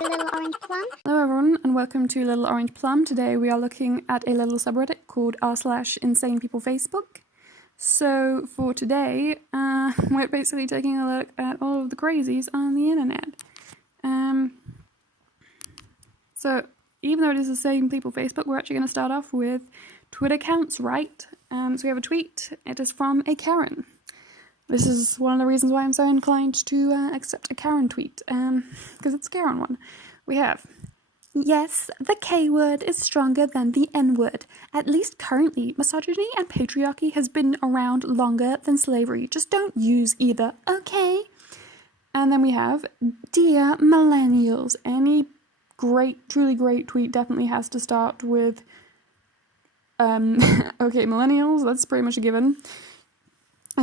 Little Orange Plum. Hello everyone and welcome to Little Orange Plum. Today we are looking at a little subreddit called r/InsanePeopleFacebook. So for today, we're basically taking a look at all of the crazies on the internet. So even though it is the same people Facebook, we're actually going to start off with Twitter counts right. So we have a tweet. It is from a Karen. This is one of the reasons why I'm so inclined to accept a Karen tweet, because it's a Karen one. We have, yes, the K word is stronger than the N word. At least currently, misogyny and patriarchy has been around longer than slavery. Just don't use either, okay? And then we have, dear millennials. Any great, truly great tweet definitely has to start with, okay, millennials, that's pretty much a given.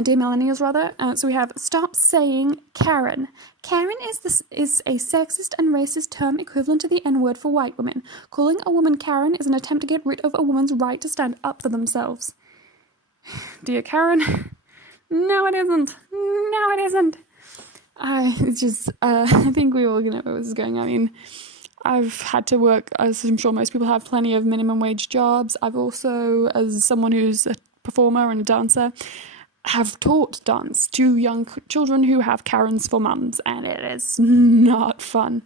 Dear millennials, rather. So we have, stop saying Karen. Karen is a sexist and racist term equivalent to the N-word for white women. Calling a woman Karen is an attempt to get rid of a woman's right to stand up for themselves. Dear Karen, no it isn't. No it isn't. I think we all know where this is going. I mean, I've had to work, as I'm sure most people have, plenty of minimum wage jobs. I've also, as someone who's a performer and a dancer, have taught dance to young children who have Karens for mums, and it is not fun.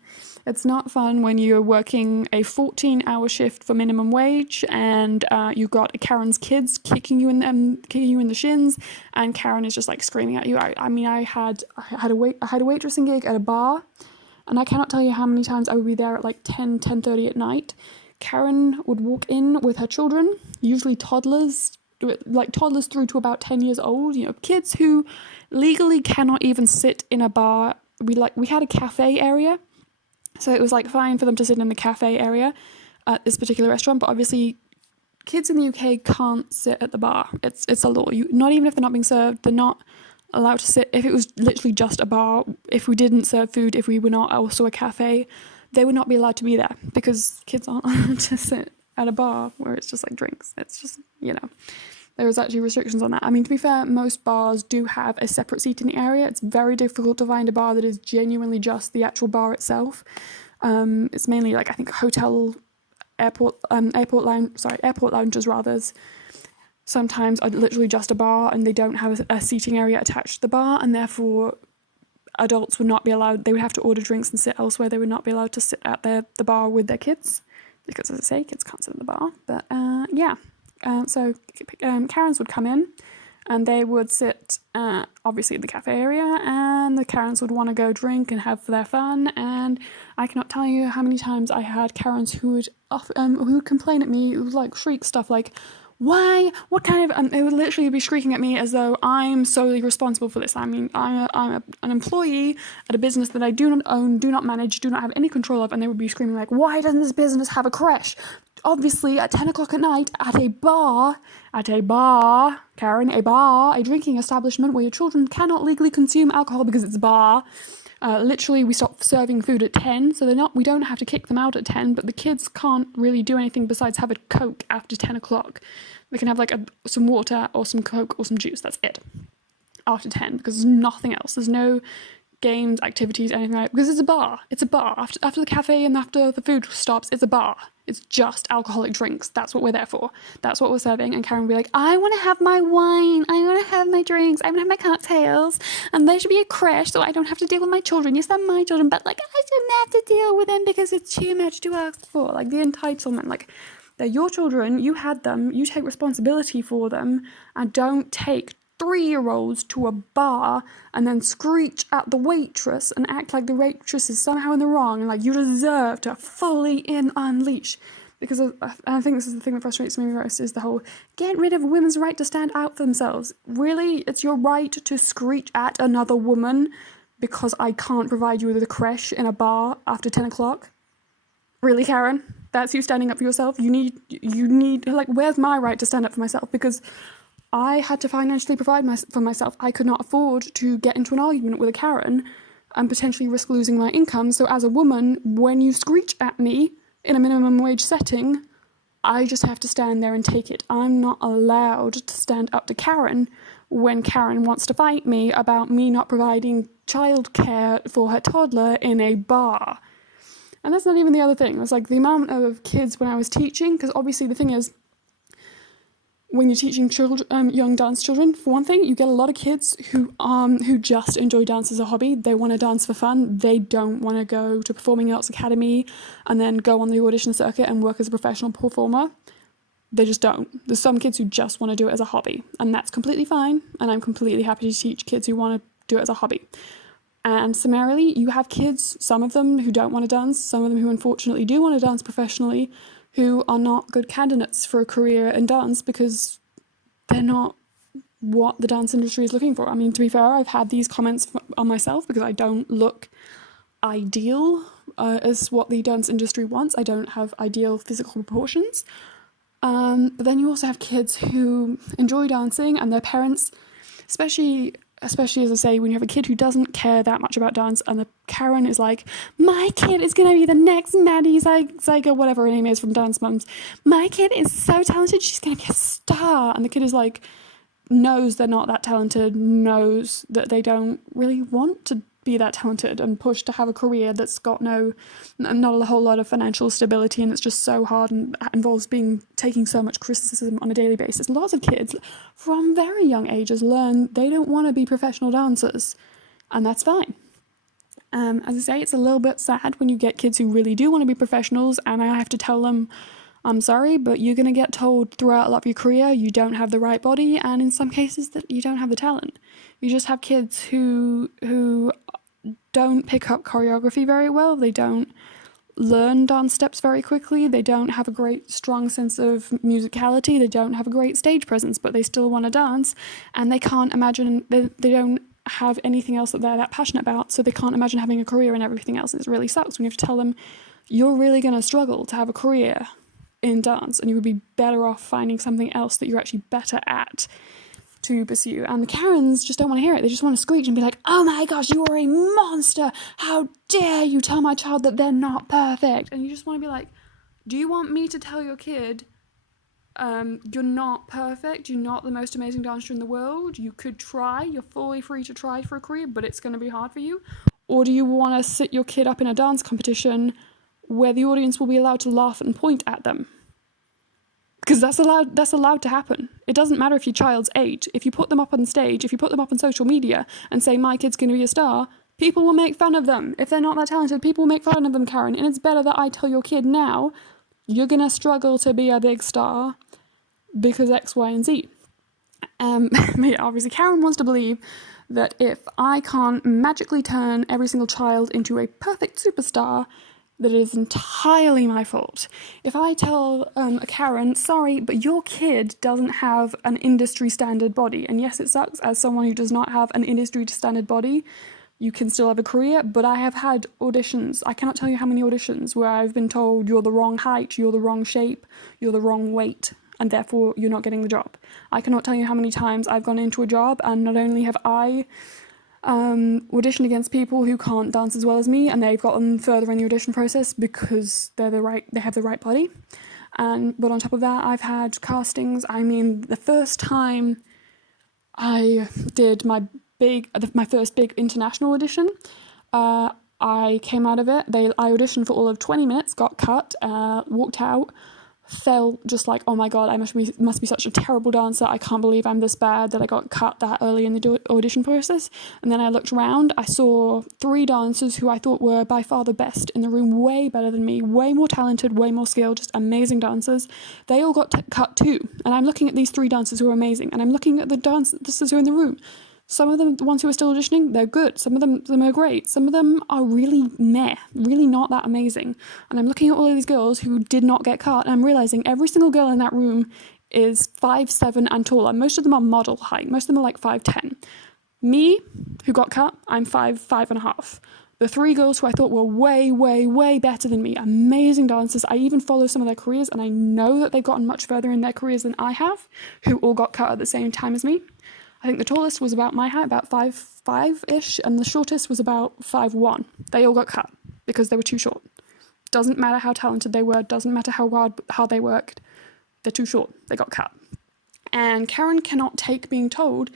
It's not fun when you're working a 14-hour shift for minimum wage and you've got Karen's kids kicking you in the shins, and Karen is just like screaming at you. I had a waitressing gig at a bar, and I cannot tell you how many times I would be there at like 10:30 at night. Karen would walk in with her children, usually toddlers through to about 10 years old, kids who legally cannot even sit in a bar. We had a cafe area, so it was like fine for them to sit in the cafe area at this particular restaurant, but obviously kids in the UK can't sit at the bar. It's a law. Not even if they're not being served, they're not allowed to sit. If it was literally just a bar, if we didn't serve food, if we were not also a cafe, they would not be allowed to be there because kids aren't allowed to sit at a bar where it's just like drinks. It's just, there is actually restrictions on that. I mean, to be fair, most bars do have a separate seating area. It's very difficult to find a bar that is genuinely just the actual bar itself. It's mainly like, I think, airport lounges rather. Sometimes are literally just a bar and they don't have a seating area attached to the bar, and therefore adults would not be allowed. They would have to order drinks and sit elsewhere. They would not be allowed to sit at the bar with their kids because, as I say, kids can't sit at the bar. But yeah. So Karens would come in and they would sit obviously in the cafe area, and the Karens would want to go drink and have their fun, and I cannot tell you how many times I had Karens who would complain at me, who would like shriek stuff like, why? What kind of... they would literally be shrieking at me as though I'm solely responsible for this. I mean, I'm an employee at a business that I do not own, do not manage, do not have any control of, and they would be screaming like, why doesn't this business have a creche? Obviously, at 10 o'clock at night, at a bar, Karen, a drinking establishment where your children cannot legally consume alcohol because it's a bar. Literally, we stop serving food at 10, so we don't have to kick them out at 10, but the kids can't really do anything besides have a Coke after 10 o'clock. They can have like some water or some Coke or some juice, that's it, after 10, because there's nothing else. There's no games, activities, anything like that, because it's a bar. It's a bar. After the cafe and after the food stops, it's a bar. It's just alcoholic drinks. That's what we're there for. That's what we're serving. And Karen would be like, I want to have my wine. I want to have my drinks. I want to have my cocktails. And there should be a creche so I don't have to deal with my children. Yes, they're my children, but like I shouldn't have to deal with them because it's too much to ask for. Like the entitlement. Like they're your children. You had them. You take responsibility for them. And don't take 3-year-olds to a bar and then screech at the waitress and act like the waitress is somehow in the wrong and like you deserve to fully unleash. Because I think this is the thing that frustrates me most, is the whole get rid of women's right to stand out for themselves. Really? It's your right to screech at another woman because I can't provide you with a creche in a bar after 10 o'clock? Really, Karen? That's you standing up for yourself? You need, like, where's my right to stand up for myself? Because I had to financially provide for myself. I could not afford to get into an argument with a Karen and potentially risk losing my income. So as a woman, when you screech at me in a minimum wage setting, I just have to stand there and take it. I'm not allowed to stand up to Karen when Karen wants to fight me about me not providing childcare for her toddler in a bar. And And that's not even the other thing. It was like the amount of kids when I was teaching, because obviously the thing is, when you're teaching children, young dance children, for one thing, you get a lot of kids who just enjoy dance as a hobby. They want to dance for fun. They don't want to go to Performing Arts Academy and then go on the audition circuit and work as a professional performer. They just don't. There's some kids who just want to do it as a hobby, and that's completely fine, and I'm completely happy to teach kids who want to do it as a hobby. And summarily, you have kids, some of them who don't want to dance, some of them who unfortunately do want to dance professionally, who are not good candidates for a career in dance because they're not what the dance industry is looking for. I mean, to be fair, I've had these comments on myself because I don't look ideal as what the dance industry wants. I don't have ideal physical proportions. But then you also have kids who enjoy dancing, and their parents, especially as I say, when you have a kid who doesn't care that much about dance, and the Karen is like, my kid is going to be the next Maddie Zyga, whatever her name is from Dance Mums. My kid is so talented, she's going to be a star. And the kid is like, knows they're not that talented, knows that they don't really want to be that talented, and pushed to have a career that's got not a whole lot of financial stability, and it's just so hard and involves taking so much criticism on a daily basis. Lots of kids from very young ages learn they don't want to be professional dancers, and that's fine. As I say, it's a little bit sad when you get kids who really do want to be professionals, and I have to tell them, I'm sorry, but you're going to get told throughout a lot of your career you don't have the right body, and in some cases that you don't have the talent. You just have kids who don't pick up choreography very well. They don't learn dance steps very quickly. They don't have a great, strong sense of musicality. They don't have a great stage presence, but they still want to dance, and they can't imagine, they don't have anything else that they're that passionate about, so they can't imagine having a career in everything else. And it really sucks when you have to tell them, you're really going to struggle to have a career in dance, and you would be better off finding something else that you're actually better at to pursue. And the Karens just don't want to hear it. They just want to screech and be like, oh my gosh, you are a monster. How dare you tell my child that they're not perfect? And you just want to be like, do you want me to tell your kid, you're not perfect, you're not the most amazing dancer in the world, you could try, you're fully free to try for a career, but it's going to be hard for you? Or do you want to sit your kid up in a dance competition where the audience will be allowed to laugh and point at them? Because that's allowed to happen. It doesn't matter if your child's 8. If you put them up on stage, if you put them up on social media and say, my kid's going to be a star, people will make fun of them. If they're not that talented, people will make fun of them, Karen. And it's better that I tell your kid now, you're going to struggle to be a big star because X, Y, and Z. Obviously, Karen wants to believe that if I can't magically turn every single child into a perfect superstar, that it is entirely my fault. If I tell a Karen, sorry, but your kid doesn't have an industry standard body, and yes, it sucks as someone who does not have an industry standard body, you can still have a career, but I have had auditions, I cannot tell you how many auditions, where I've been told you're the wrong height, you're the wrong shape, you're the wrong weight, and therefore you're not getting the job. I cannot tell you how many times I've gone into a job, and not only have I audition against people who can't dance as well as me, and they've gotten further in the audition process because they have the right body. But on top of that, I've had castings. I mean, the first time I did my first big international audition, I came out of it. I auditioned for all of 20 minutes, got cut, walked out, felt just like, oh my god, I must be such a terrible dancer. I can't believe I'm this bad that I got cut that early in the audition process. And then I looked around, I saw 3 dancers who I thought were by far the best in the room, way better than me, way more talented, way more skilled, just amazing dancers. They all got cut too. And I'm looking at these 3 dancers who are amazing, and I'm looking at the dancers who are in the room. Some of them, the ones who are still auditioning, they're good. Some of them are great. Some of them are really meh, really not that amazing. And I'm looking at all of these girls who did not get cut, and I'm realizing every single girl in that room is 5'7" and taller. Most of them are model height. Most of them are like 5'10". Me, who got cut, I'm 5'5.5". The 3 girls who I thought were way, way, way better than me, amazing dancers. I even follow some of their careers, and I know that they've gotten much further in their careers than I have, who all got cut at the same time as me. I think the tallest was about my height, about 5'5"-ish, and the shortest was about 5'1". They all got cut because they were too short. Doesn't matter how talented they were, doesn't matter how hard they worked, they're too short, they got cut. And Karen cannot take being told,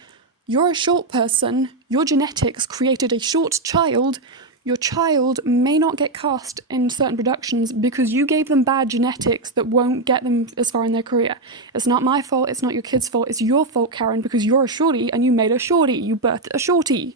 you're a short person, your genetics created a short child, your child may not get cast in certain productions because you gave them bad genetics that won't get them as far in their career. It's not my fault, it's not your kid's fault, it's your fault, Karen, because you're a shorty and you made a shorty, you birthed a shorty.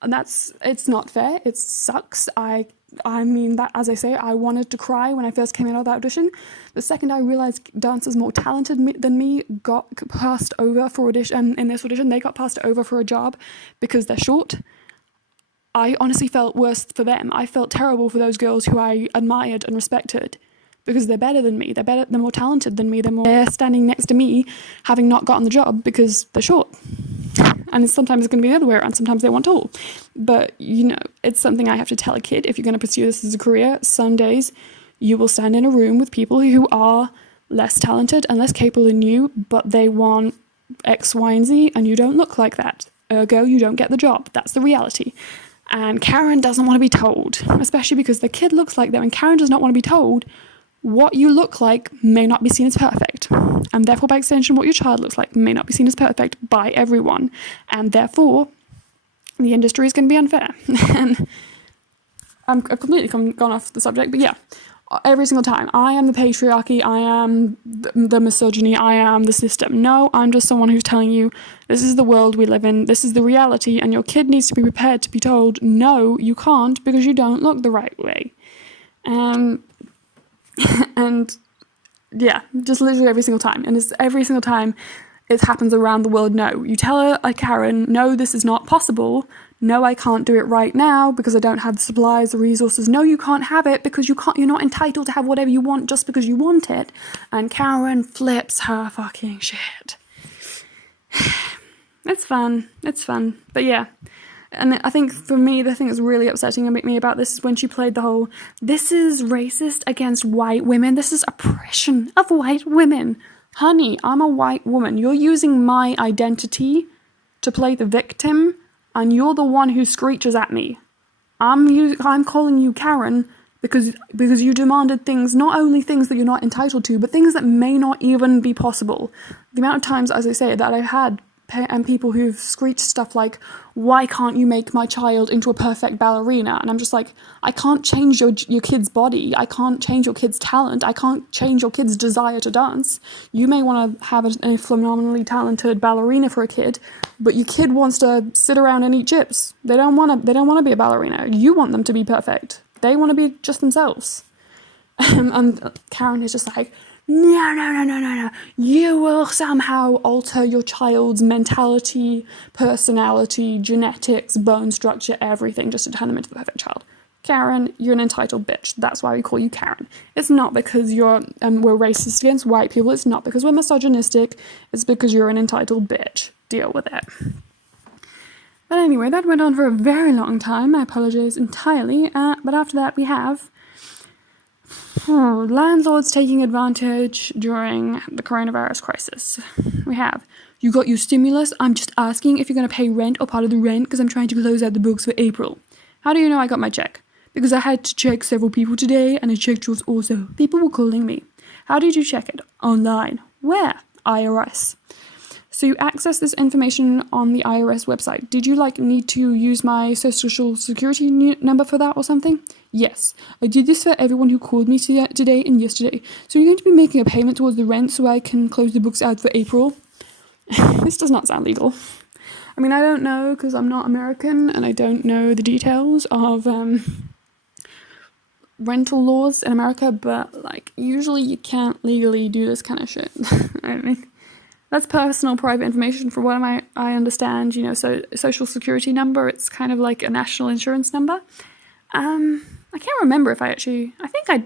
And it's not fair, it sucks. I mean, that, as I say, I wanted to cry when I first came out of that audition. The second I realised dancers more talented than me got passed over for audition, in this audition, they got passed over for a job because they're short. I honestly felt worse for them. I felt terrible for those girls who I admired and respected because they're better than me. They're more talented than me. They're standing next to me having not gotten the job because they're short. And sometimes it's going to be the other way around. Sometimes they want tall. But, it's something I have to tell a kid. If you're going to pursue this as a career, some days you will stand in a room with people who are less talented and less capable than you, but they want X, Y, and Z, and you don't look like that. Ergo, you don't get the job. That's the reality. And Karen doesn't want to be told, especially because the kid looks like them, and Karen does not want to be told what you look like may not be seen as perfect. And therefore, by extension, what your child looks like may not be seen as perfect by everyone. And therefore, the industry is going to be unfair. And I've completely gone off the subject, but yeah. Every single time, I am the patriarchy, I am the misogyny, I am the system. No, I'm just someone who's telling you, this is the world we live in, this is the reality, and your kid needs to be prepared to be told, no, you can't, because you don't look the right way. And yeah, just literally every single time. And it's every single time it happens around the world, no. You tell a Karen, no, this is not possible. No, I can't do it right now because I don't have the supplies, the resources. No, you can't have it because you're not entitled to have whatever you want just because you want it. And Karen flips her fucking shit. It's fun. But yeah. And I think for me, the thing that's really upsetting me about this is when she played the whole, this is racist against white women. This is oppression of white women. Honey, I'm a white woman. You're using my identity to play the victim. And you're the one who screeches at me. I'm calling you Karen because you demanded things, not only things that you're not entitled to, but things that may not even be possible. The amount of times, as I say, that I've had people who've screeched stuff like, why can't you make my child into a perfect ballerina? And I'm just like, I can't change your kid's body. I can't change your kid's talent. I can't change your kid's desire to dance. You may want to have a phenomenally talented ballerina for a kid, but your kid wants to sit around and eat chips. They don't want to be a ballerina. You want them to be perfect. They want to be just themselves. And Karen is just like, no. You will somehow alter your child's mentality, personality, genetics, bone structure, everything just to turn them into the perfect child. Karen, you're an entitled bitch. That's why we call you Karen. It's not because we're racist against white people. It's not because we're misogynistic. It's because you're an entitled bitch. Deal with it. But anyway, that went on for a very long time. I apologize entirely. But after that, we have landlords taking advantage during the coronavirus crisis. We have, you got your stimulus, I'm just asking if you're going to pay rent or part of the rent because I'm trying to close out the books for April. How do you know I got my check? Because I had to check several people today and I checked yours also. People were calling me. How did you check it? Online. Where? IRS. So you access this information on the IRS website. Did you need to use my social security number for that or something? Yes. I did this for everyone who called me today and yesterday. So you're going to be making a payment towards the rent so I can close the books out for April? This does not sound legal. I mean, I don't know because I'm not American and I don't know the details of rental laws in America, but usually you can't legally do this kind of shit. I mean, that's personal, private information from what I understand, so social security number, it's kind of like a national insurance number. I can't remember if did I?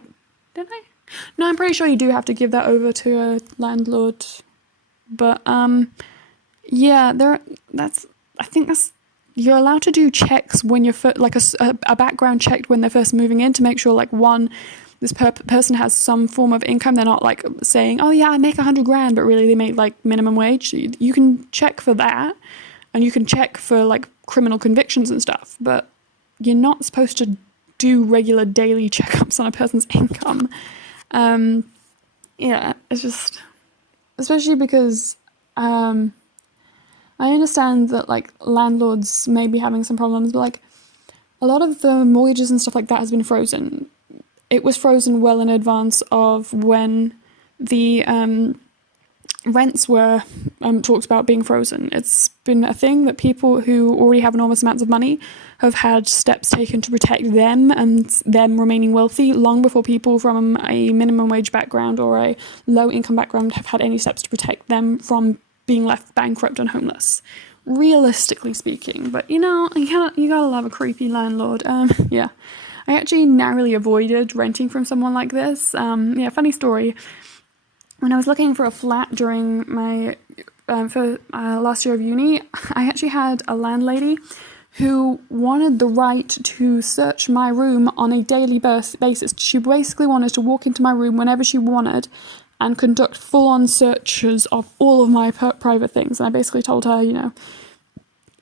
No, I'm pretty sure you do have to give that over to a landlord. But, yeah, I think you're allowed to do checks when you're, a background check when they're first moving in to make sure, this person has some form of income. They're not saying, oh yeah, I make $100,000, but really they make minimum wage. You can check for that, and you can check for criminal convictions and stuff, but you're not supposed to do regular daily checkups on a person's income. Yeah, it's just, especially because I understand that landlords may be having some problems, but a lot of the mortgages and stuff like that has been frozen. It was frozen well in advance of when the rents were talked about being frozen. It's been a thing that people who already have enormous amounts of money have had steps taken to protect them and them remaining wealthy long before people from a minimum wage background or a low income background have had any steps to protect them from being left bankrupt and homeless. Realistically speaking, but you gotta love a creepy landlord. Yeah, I actually narrowly avoided renting from someone like this. Funny story. When I was looking for a flat during my last year of uni, I actually had a landlady who wanted the right to search my room on a daily basis. She basically wanted to walk into my room whenever she wanted and conduct full-on searches of all of my private things. And I basically told her,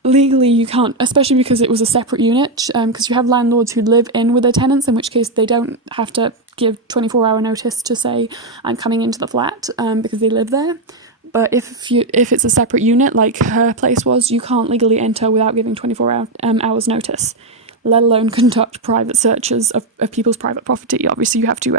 legally you can't, especially because it was a separate unit, because you have landlords who live in with their tenants, in which case they don't have to give 24-hour notice to say I'm coming into the flat because they live there. But if it's a separate unit like her place was, you can't legally enter without giving 24 hours notice, let alone conduct private searches of people's private property. Obviously you have to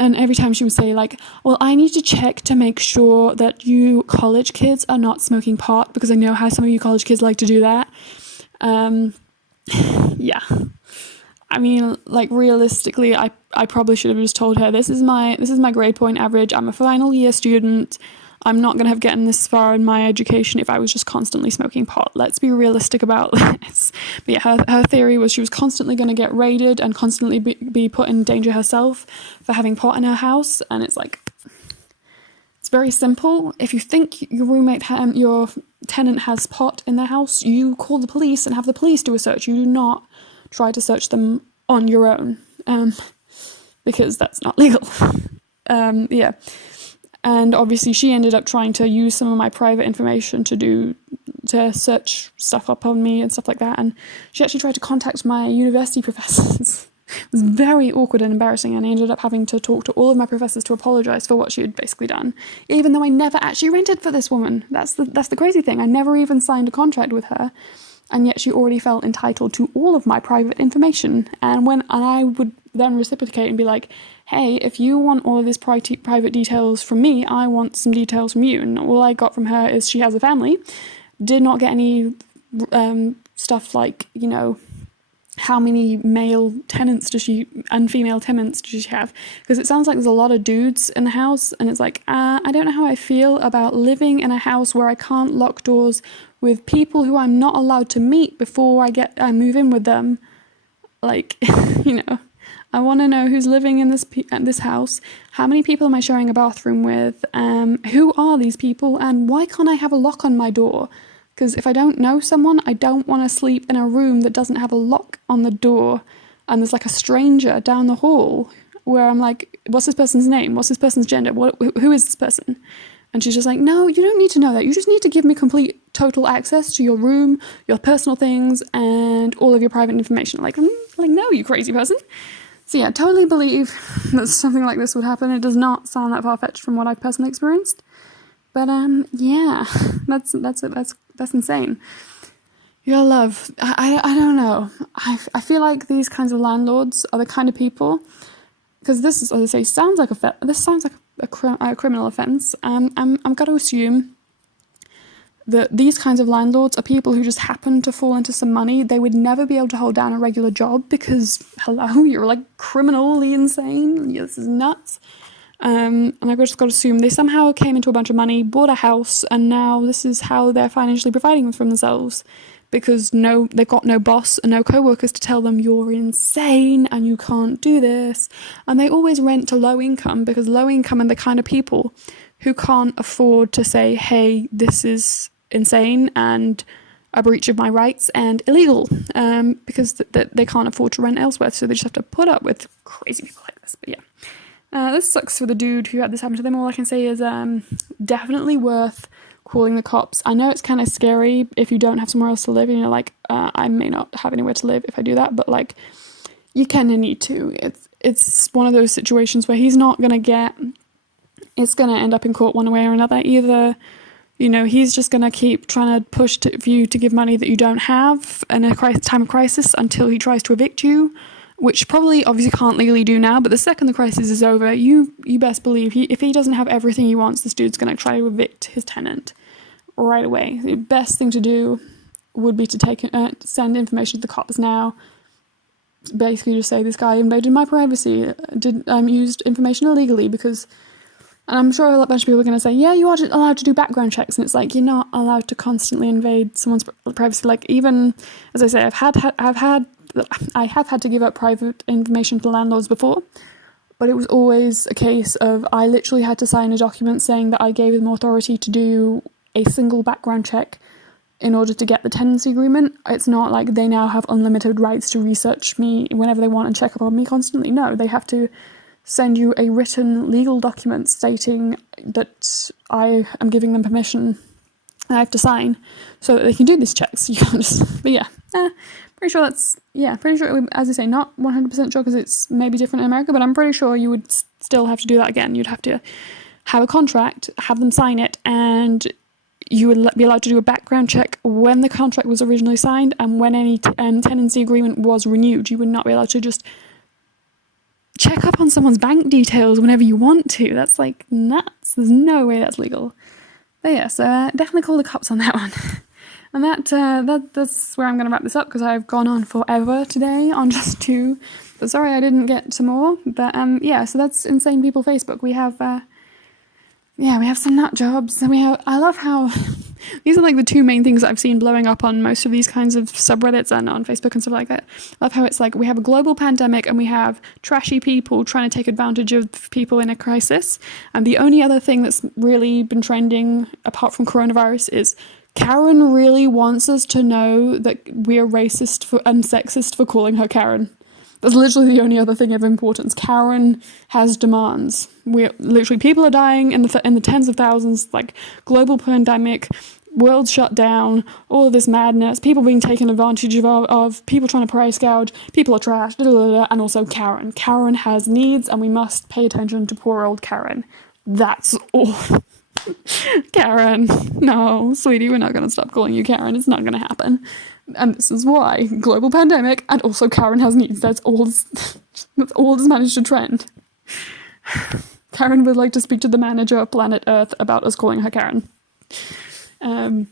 and every time she would say well, I need to check to make sure that you college kids are not smoking pot, because I know how some of you college kids like to do that. Yeah. I mean, realistically, I probably should have just told her, this is my grade point average. I'm a final year student. I'm not going to have gotten this far in my education if I was just constantly smoking pot. Let's be realistic about this. But yeah, her theory was she was constantly going to get raided and constantly be put in danger herself for having pot in her house. And it's it's very simple. If you think your your tenant has pot in their house, you call the police and have the police do a search. You do not try to search them on your own, because that's not legal. Yeah. And obviously she ended up trying to use some of my private information to search stuff up on me and stuff like that. And she actually tried to contact my university professors. It was very awkward and embarrassing, and I ended up having to talk to all of my professors to apologise for what she had basically done, even though I never actually rented for this woman. That's the crazy thing. I never even signed a contract with her, and yet she already felt entitled to all of my private information. And I would then reciprocate and be like, hey, if you want all of this private details from me, I want some details from you. And all I got from her is she has a family, did not get any stuff like, how many male tenants and female tenants does she have? Because it sounds like there's a lot of dudes in the house, and it's I don't know how I feel about living in a house where I can't lock doors with people who I'm not allowed to meet before I move in with them. I want to know who's living in this house. How many people am I sharing a bathroom with? Who are these people? And why can't I have a lock on my door? Because if I don't know someone, I don't want to sleep in a room that doesn't have a lock on the door, and there's a stranger down the hall where I'm like, what's this person's name? What's this person's gender? Who is this person? And she's just like, no, you don't need to know that. You just need to give me complete, total access to your room, your personal things, and all of your private information. No, you crazy person. So yeah, totally believe that something like this would happen. It does not sound that far-fetched from what I've personally experienced. But yeah, that's insane. Your love, I don't know. I feel like these kinds of landlords are the kind of people, because this is, as I say, sounds like a criminal offence. I'm going to assume that these kinds of landlords are people who just happen to fall into some money. They would never be able to hold down a regular job because, hello, you're criminally insane. This is nuts. And I've just got to assume they somehow came into a bunch of money, bought a house, and now this is how they're financially providing for themselves, because they've got no boss and no co-workers to tell them you're insane and you can't do this. And they always rent to low income, because low income are the kind of people who can't afford to say, hey, this is insane and a breach of my rights and illegal, because they can't afford to rent elsewhere, so they just have to put up with crazy people like this. But yeah. This sucks for the dude who had this happen to them. All I can say is definitely worth calling the cops. I know it's kind of scary if you don't have somewhere else to live and you're like, I may not have anywhere to live if I do that, but you kind of need to. It's one of those situations where he's not going to it's going to end up in court one way or another. Either You know, he's just going to keep trying to push for you to give money that you don't have in a time of crisis until he tries to evict you, which probably obviously can't legally do now, but the second the crisis is over, you best believe if he doesn't have everything he wants, this dude's going to try to evict his tenant right away. The best thing to do would be to send information to the cops now. Basically just say, this guy invaded my privacy, used information illegally, because... And I'm sure a bunch of people are going to say, yeah, you are allowed to do background checks. And it's like, you're not allowed to constantly invade someone's privacy. Like, even, as I say, I have had to give up private information to landlords before. But it was always a case of, I literally had to sign a document saying that I gave them authority to do a single background check in order to get the tenancy agreement. It's not like they now have unlimited rights to research me whenever they want and check up on me constantly. No, they have to send you a written legal document stating that I am giving them permission I have to sign so that they can do these checks. You can't just, but yeah, pretty sure, as I say, not 100% sure because it's maybe different in America, but I'm pretty sure you would still have to do that again. You'd have to have a contract, have them sign it, and you would be allowed to do a background check when the contract was originally signed and when any tenancy agreement was renewed. You would not be allowed to just check up on someone's bank details whenever you want to. That's like nuts. There's no way that's legal. But yeah, so definitely call the cops on that one. And that's where I'm going to wrap this up because I've gone on forever today on just 2. But sorry I didn't get to more. But yeah, so that's Insane People Facebook. We have we have some nut jobs. And I love how these are like the 2 main things that I've seen blowing up on most of these kinds of subreddits and on Facebook and stuff like that. I love how it's like we have a global pandemic and we have trashy people trying to take advantage of people in a crisis. And the only other thing that's really been trending apart from coronavirus is Karen really wants us to know that we're racist and sexist for calling her Karen. That's literally the only other thing of importance. Karen has demands. People are dying in the tens of thousands, like global pandemic, world shut down, all of this madness, people being taken advantage of, people trying to price gouge, people are trash, and also Karen. Karen has needs and we must pay attention to poor old Karen. That's all. Karen, no, sweetie, we're not going to stop calling you Karen. It's not going to happen. And this is why. Global pandemic, and also Karen has needs. That's all that's managed to trend. Karen would like to speak to the manager of planet Earth about us calling her Karen. Yeah,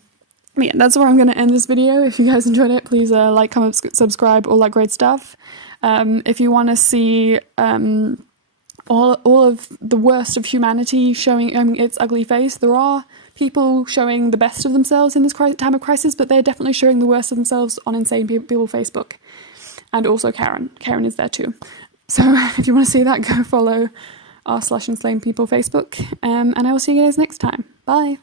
that's where I'm going to end this video. If you guys enjoyed it, please like, comment, subscribe, all that great stuff. If you want to see all of the worst of humanity showing its ugly face, there are people showing the best of themselves in this time of crisis, but they're definitely showing the worst of themselves on Insane People Facebook. And also Karen. Karen is there too. So if you want to see that, go follow r/Insane People Facebook. And I will see you guys next time. Bye.